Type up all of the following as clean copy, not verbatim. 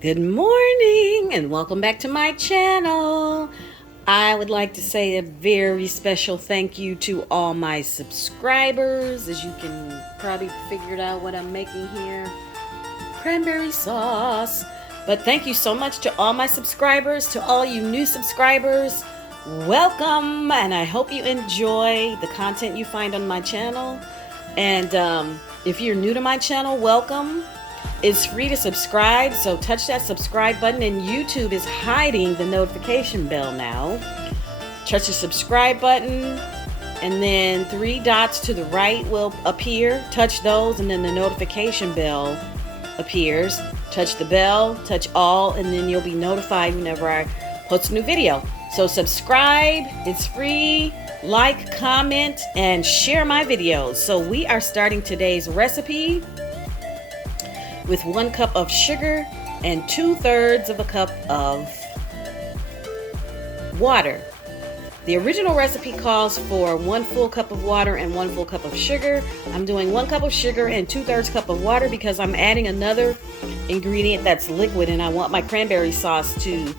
Good morning and welcome back to my channel. I would like to say a very special thank you to all my subscribers. As you can probably figure out what I'm making here, cranberry sauce. But thank you so much to all my subscribers, to all you new subscribers. Welcome, and I hope you enjoy the content you find on my channel. And if you're new to my channel, welcome. It's free to subscribe, so touch that subscribe button, and YouTube is hiding the notification bell now. Touch the subscribe button, and then 3 dots to the right will appear. Touch those, and then the notification bell appears. Touch the bell, touch all, and then you'll be notified whenever I post a new video. So subscribe, it's free. Like, comment, and share my videos. So we are starting today's recipe with 1 cup of sugar and 2/3 of a cup of water. The original recipe calls for 1 full cup of water and 1 full cup of sugar. I'm doing 1 cup of sugar and 2/3 cup of water because I'm adding another ingredient that's liquid, and I want my cranberry sauce to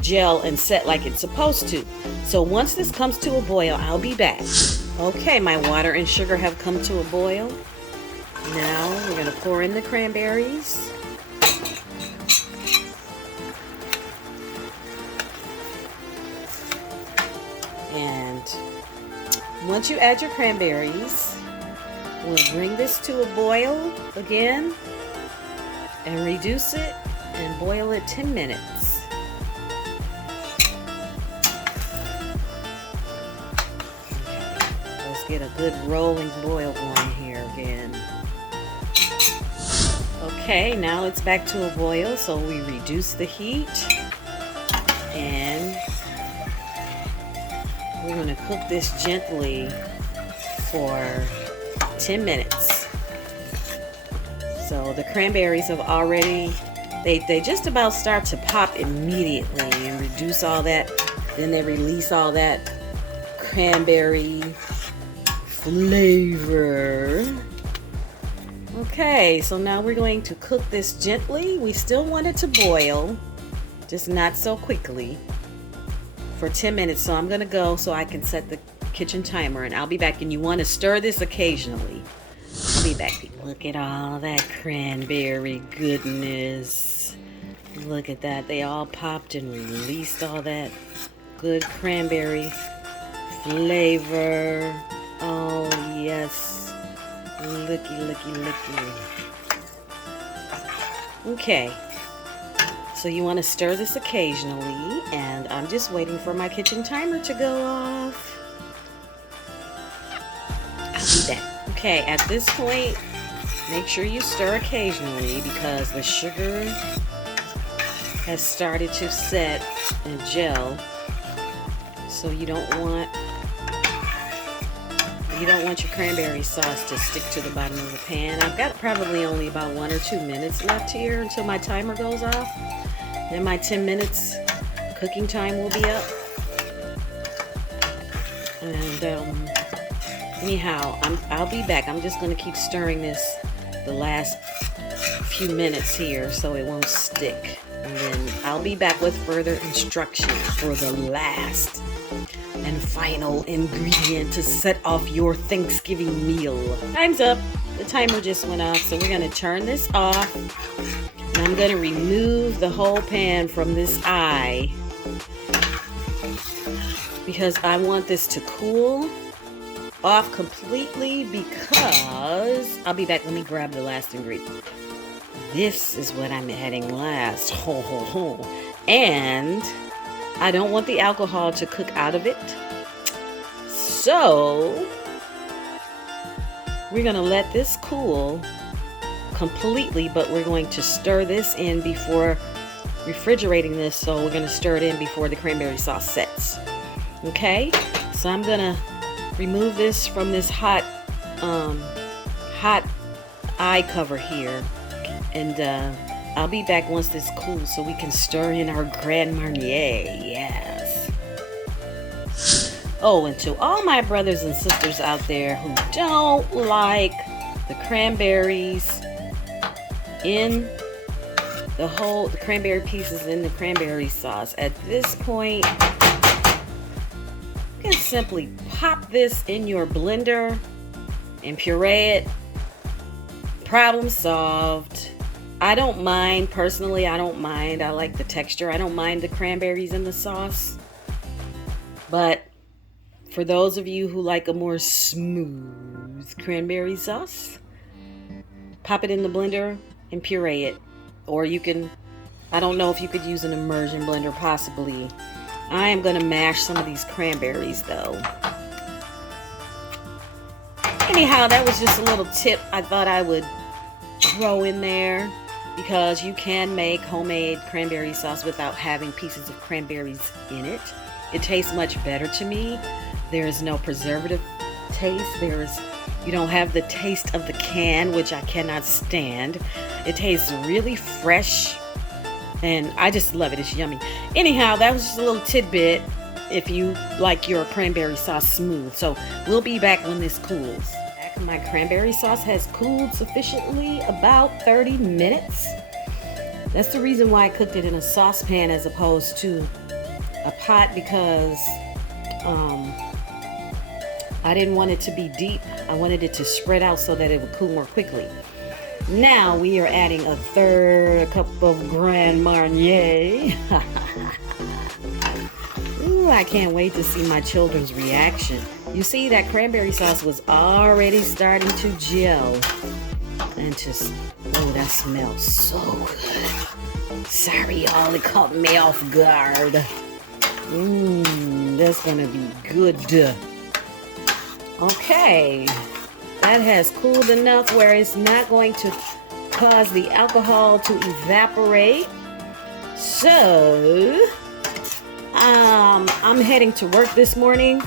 gel and set like it's supposed to. So once this comes to a boil, I'll be back. Okay, my water and sugar have come to a boil. Now we're going to pour in the cranberries. And once you add your cranberries, we'll bring this to a boil again and reduce it and boil it 10 minutes. Okay, let's get a good rolling boil going here again. Okay, now it's back to a boil, so we reduce the heat and we're going to cook this gently for 10 minutes. So the cranberries have already, they just about start to pop immediately and reduce all that. Then they release all that cranberry flavor. Okay, so now we're going to cook this gently. We still want it to boil, just not so quickly, for 10 minutes. So I'm gonna go so I can set the kitchen timer, and I'll be back. And you want to stir this occasionally. I'll be back. Look at all that cranberry goodness. Look at that. They all popped and released all that good cranberry flavor. Oh, yes. Looky, looky, looky. Okay, so you want to stir this occasionally, and I'm just waiting for my kitchen timer to go off. I'll do that. Okay, at this point, make sure you stir occasionally because the sugar has started to set and gel, so you don't want your cranberry sauce to stick to the bottom of the pan. I've got probably only about 1 or 2 minutes left here until my timer goes off. Then my 10 minutes cooking time will be up. And anyhow, I'll be back. I'm just going to keep stirring this the last few minutes here so it won't stick. And then I'll be back with further instructions for the last and final ingredient to set off your Thanksgiving meal. Time's up. The timer just went off, so we're going to turn this off. And I'm going to remove the whole pan from this eye because I want this to cool off completely, because I'll be back. Let me grab the last ingredient. This is what I'm adding last. Ho, ho, ho. And I don't want the alcohol to cook out of it. So we're going to let this cool completely, but we're going to stir this in before refrigerating this. So we're going to stir it in before the cranberry sauce sets. Okay, so I'm going to remove this from this hot eye cover here, and I'll be back once this cools so we can stir in our Grand Marnier. Yes. Oh, and to all my brothers and sisters out there who don't like the cranberries in the cranberry pieces in the cranberry sauce. At this point, you can simply pop this in your blender and puree it. Problem solved. I don't mind, personally, I don't mind. I like the texture. I don't mind the cranberries in the sauce. But for those of you who like a more smooth cranberry sauce, pop it in the blender and puree it. Or you can, I don't know if you could use an immersion blender, possibly. I am going to mash some of these cranberries though. Anyhow, that was just a little tip I thought I would throw in there, because you can make homemade cranberry sauce without having pieces of cranberries in it. It tastes much better to me. There is no preservative taste. You don't have the taste of the can, which I cannot stand. It tastes really fresh, and I just love it. It's yummy. Anyhow, that was just a little tidbit if you like your cranberry sauce smooth. So we'll be back when this cools. My cranberry sauce has cooled sufficiently, about 30 minutes. That's the reason why I cooked it in a saucepan as opposed to a pot, because I didn't want it to be deep. I wanted it to spread out so that it would cool more quickly. Now we are adding a third cup of Grand Marnier. Ooh, I can't wait to see my children's reaction. You see, that cranberry sauce was already starting to gel. And just, oh, that smells so good. Sorry, y'all, it caught me off guard. That's gonna be good. Okay, that has cooled enough where it's not going to cause the alcohol to evaporate. So, I'm heading to work this morning.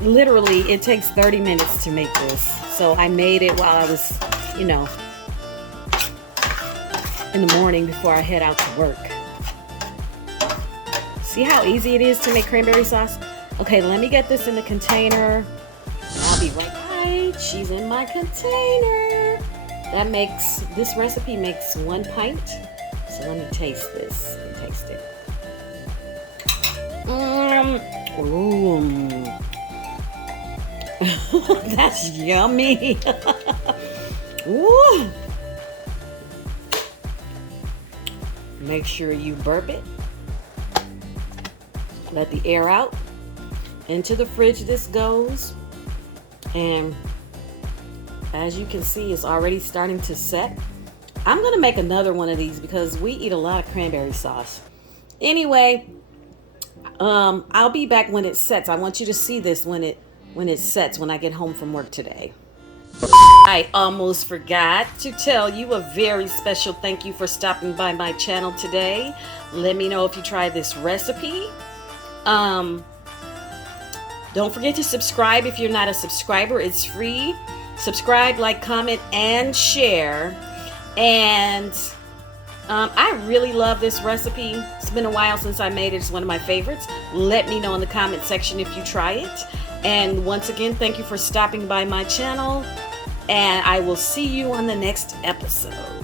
Literally, it takes 30 minutes to make this. So I made it while I was, in the morning before I head out to work. See how easy it is to make cranberry sauce? Okay, let me get this in the container. I'll be right back. She's in my container. This recipe makes 1 pint. So let me taste this. Let me taste it. Ooh. That's yummy. Ooh. Make sure you burp it. Let the air out. Into the fridge this goes. And as you can see, it's already starting to set. I'm going to make another one of these because we eat a lot of cranberry sauce. Anyway, I'll be back when it sets. I want you to see this when it sets, when I get home from work today. I almost forgot to tell you a very special thank you for stopping by my channel today. Let me know if you try this recipe. Don't forget to subscribe if you're not a subscriber. It's free. Subscribe, like, comment, and share. And I really love this recipe. It's been a while since I made it. It's one of my favorites. Let me know in the comment section if you try it. And once again, thank you for stopping by my channel. And I will see you on the next episode.